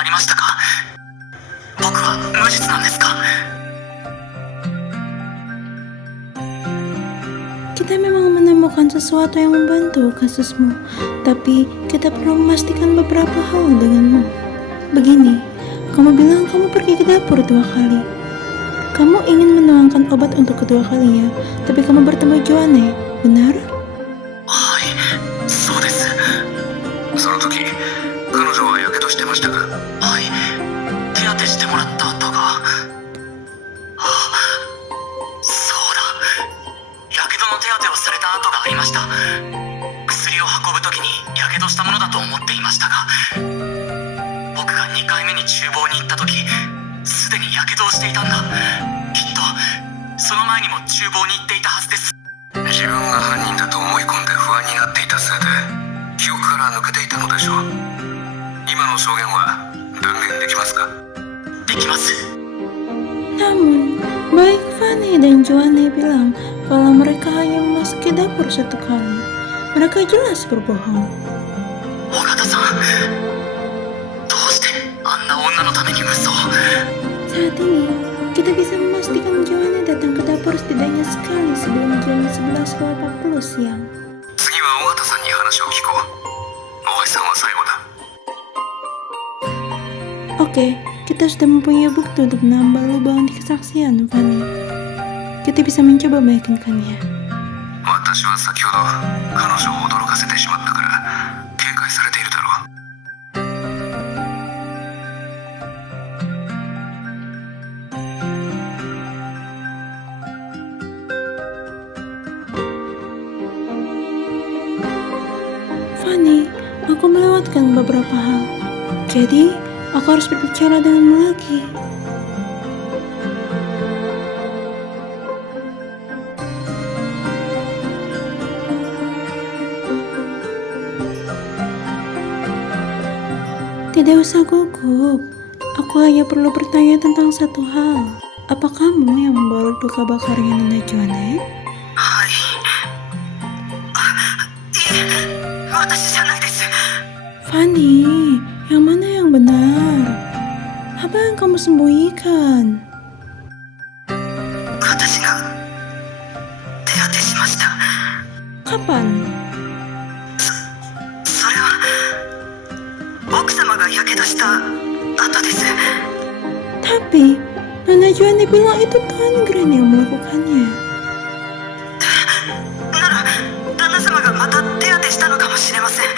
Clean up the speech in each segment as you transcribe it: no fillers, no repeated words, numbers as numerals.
ありましたか？僕は無実なんですか？ Kita memang menemukan sesuatu yang membantu kasusmu, tapi kita perlu memastikan beberapa hal denganmu. Begini, kamu bilang kamu pergi ke dapur 2 kali. Kamu ingin menuangkan obat untuk kedua kalinya, tapi kamu bertemu Joanne, benar? はい、そうです。その時、彼女はやけどしてましたか？はい、手当てしてもらった後が。そうだ、やけどの手当てをされた跡がありました。薬を運ぶ時にやけどしたものだと思っていましたが、僕が2回目に厨房に行った時、すでにやけどをしていたんだ。きっとその前にも厨房に行っていたはずです。自分が犯人だと思い込んで不安になっていたせいで記憶から抜けていたのでしょう。今の証言は断言できますか？できます。 Namun, baik Fanny dan Joanne bilang kalau mereka hanya memasuki dapur 1 kali. Mereka jelas berbohong. 尾形さん、どうしてあんな女のために嘘を。 Saat ini, kita bisa memastikan Joanne datang ke dapur setidaknya sekali sebelum jam 11.40 siang. 次は尾形さんに話を聞こう。大橋さんは最後だ。 Oke, kita sudah mempunyai bukti untuk menambah lubang di kesaksian, Fanny. Kita bisa mencoba meyakinkannya. 私は先ほど彼女を驚かせてしまったから警戒されているだろう。 Fanny, aku melewatkan beberapa hal. Jadi, aku harus berbicara denganmu lagi. Tidak usah gugup. Aku hanya perlu bertanya tentang satu hal. Apa kamu yang membawa luka bakarnya Nona Joanne? はい。いえ、私じゃないです。 Fanny, yang mana yang benar? Apa yang kamu sembunyikan? 私が手当てしました。 Kapan? それは奥様がやけどした後です。 Tapi, Nona Joanne bilang itu Tuan Grand yang melakukannya. なら旦那様がまた手当てしたのかもしれません。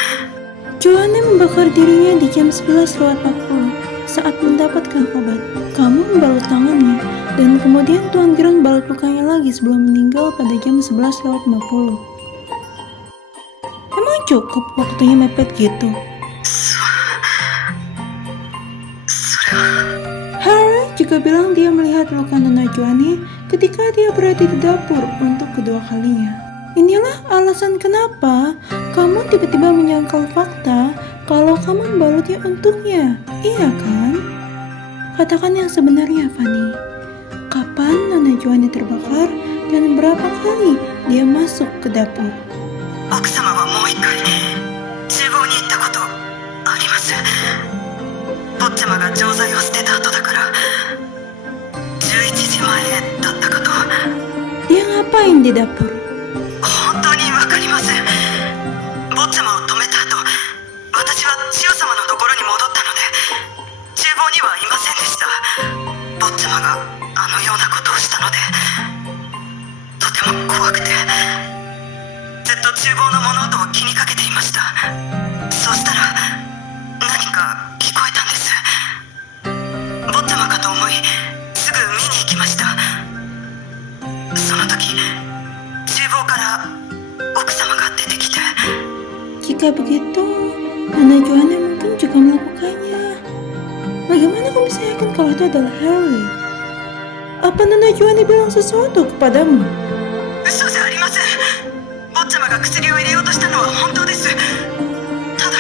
Joanne membakar dirinya di jam 11.40 saat mendapatkan obat. Kamu membalut tangannya, dan kemudian Tuan Grand balut lukanya lagi sebelum meninggal pada jam 11.50. Emang cukup waktunya mepet gitu? それは Harry juga bilang dia melihat luka Nona Joanne ketika dia berada di dapur untuk kedua kalinya. Inilah alasan kenapa kamu tiba-tiba menyangkal fakta kalau kamu membalutnya untuknya, iya kan? Katakan yang sebenarnya, Fanny. Kapan Nona Joanne terbakar dan berapa kali dia masuk ke dapur? 奥様はもう一回厨房に行ったことあります。坊ちゃまが錠剤を捨てた後だから11時前だったかと。 Dia ngapain di dapur? 本当にわかりません。坊ちゃまを止めた後、私は千代様のところに戻ったので厨房にはいませんでした。坊ちゃまがあのようなことをしたのでとても怖くてずっと厨房の物音を気にかけていました。そうしたら何か聞こえたんです。坊ちゃまかと思いすぐ見に行きました。その時厨房から奥様が出てきて。 Jika begitu, Nona Joanne mungkin juga melakukannya. Bagaimana kamu bisa yakin kalau itu adalah Harry? Apa Nona Joanne bilang sesuatu kepadamu? 嘘じゃありません。坊ちゃまが薬を入れようとしたのは本当です。ただ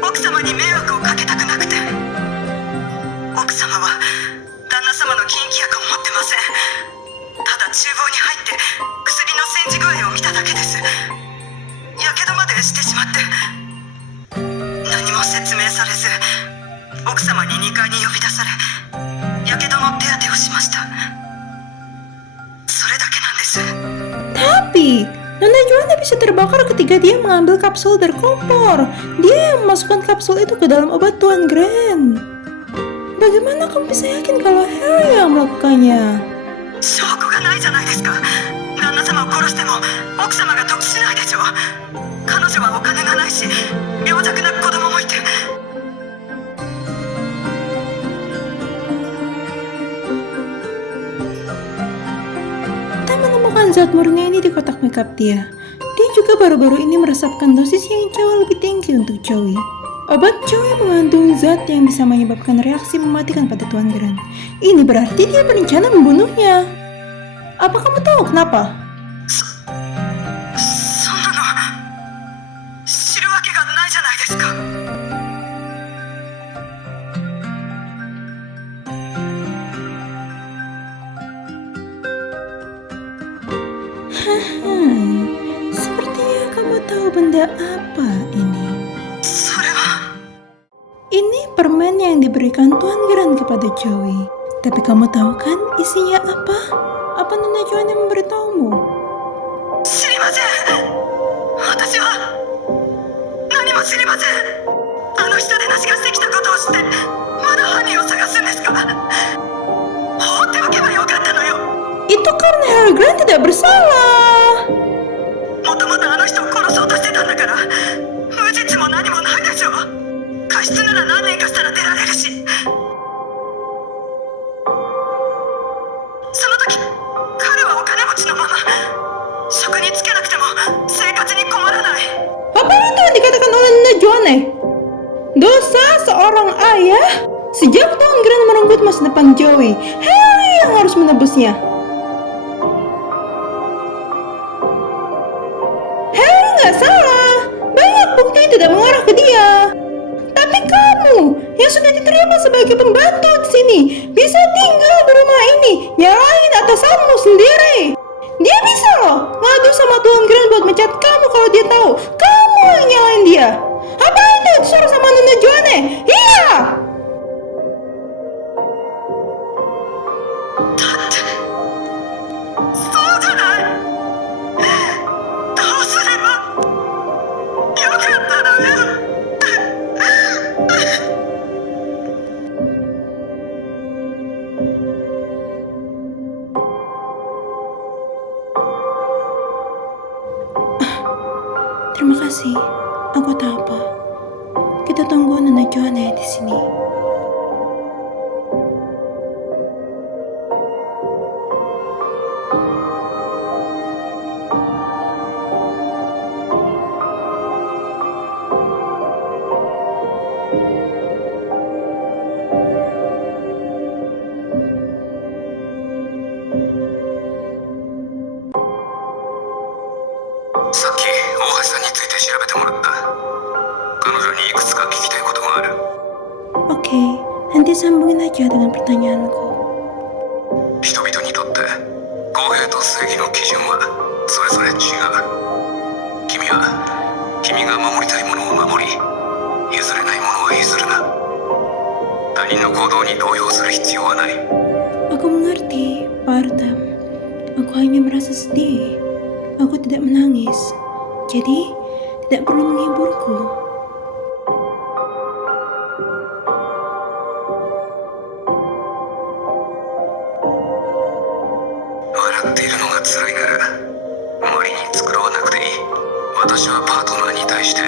奥様に迷惑をかけたくなくて。奥様は旦那様の禁忌薬を持ってません。ただ厨房に入って薬の煎じ具合を見ただけです。やけどまでしてしまって何も説明されず奥様に2階に呼び出され、やけどの手当てをしました。それだけなんです。 Tapi, Nona Joanna bisa terbakar ketika dia mengambil kapsul dari kompor. Dia yang memasukkan kapsul itu ke dalam obat Tuan Grant. Bagaimana kamu bisa yakin kalau Harry yang melakukannya? 証拠がないじゃないですか。旦那様を殺しても奥様が得しないでしょ。彼女はお金がないし、病弱な子供もいて。 Kita menemukan zat murni ini di kotak makeup dia. Dia juga baru-baru ini meresapkan dosis yang jauh lebih tinggi untuk Joey. Obat Joey mengandung zat yang bisa menyebabkan reaksi mematikan pada Tuan Grant. Ini berarti dia berencana membunuhnya. Apa kamu tahu kenapa? そんなの知るわけがないじゃないですか。 Sepertinya kamu tahu benda apa ini. それは Ini permen yang diberikan Tuan Grant kepada Joey. Tapi kamu tahu kan isinya apa? Apa Nona Joanna memberitahumu? 知りません。私は何も知りません。あの人でなしがしてきたことを知ってまだ犯人を探すんですか。放っておけばよかったのよ。 Itu karena Harry Grant tidak bersalah. もともとあの人を殺そうとしてたんだから、無実も何もないでしょ。過失なら何年かしたら出られるし。その時彼はお金持ちのまま職に就けなくても生活に困らない。 Apa itu yang dikatakan oleh Nona Joanna? Dosa seorang ayah? Sejak Tuan Grant merenggut masa depan Joey, Harry yang harus menebusnya. Harry nggak salah. Banyak bukti yang tidak mengarah ke dia. Tapi kamu yang sudah diterima sebagai pembantu di sini bisa tinggal di rumah ini nyalain atasanmu sendiri. Dia bisa loh ngadu sama Tuan Grant buat mencat kamu kalau dia tahu kamu yang nyalain dia. Apa itu disuruh sama Nona Joanna? Iya. そうじゃない。どうすればよかったのよ。 Terima kasih. Aku tahu apa. Kita tunggu Nona Joanna di sini. Oke, nanti sambungin aja dengan pertanyaanku. 人々にとって公平と正義の基準はそれぞれ違う。君が守りたいものを守り、譲れないものは譲るな。他人の行動に動揺する必要はない。 Aku mengerti, Pak Artham. Aku hanya merasa sedih. Aku tidak menangis. Jadi, tidak perlu menghiburku. Thank you. 無理に繕わなくていい。私はパートナーに対して